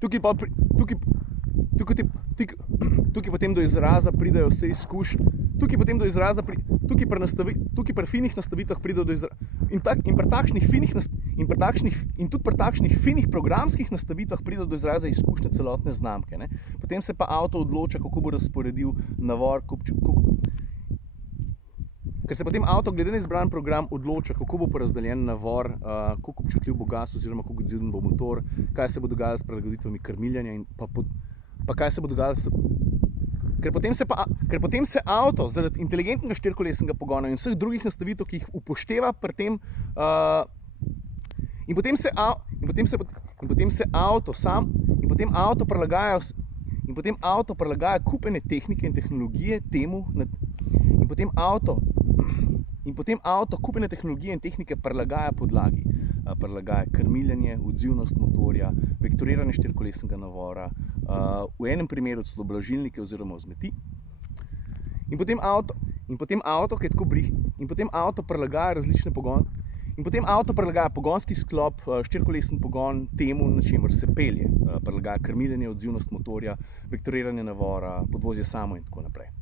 tukaj, pa, tukaj potem do izraza pridejo vse izkušnje. Tukaj potem do izraza, tukaj pri finih nastavitvah pride do izraza. In tudi pri takšnih finih programskih nastavitvah pride do izraza izkušnje celotne znamke. Ne? Potem se pa avto odloča, kako bo razporedil navor, ker se potem avto glede na izbran program odloča, kako bo porazdeljen navor, koliko občutljiv bo gas oziroma koliko odziven bo motor, kaj se bo dogajalo s prilagoditvami krmiljanja in pa kaj se bo dogajalo Ker potem se avto zaradi inteligentnega štirikolesnega pogona in vseh drugih nastavitev, ki jih upošteva pri tem, in potem avto prilagaja kupene tehnike in tehnologije temu, in potem avto kupene tehnologije in tehnike prilagaja podlagi. Prilagaja krmiljenje, odzivnost motorja, vektoriranje štirikolesnega navora, v enem primeru celo blažilnike oziroma vzmeti. In potem avto prilagaja različne pogone. In potem avto prilagaja pogonski sklop, štirikolesen pogon temu, na čemer se pelje. Prilagaja krmiljenje, odzivnost motorja, vektoriranje navora, podvozje samo in tako naprej.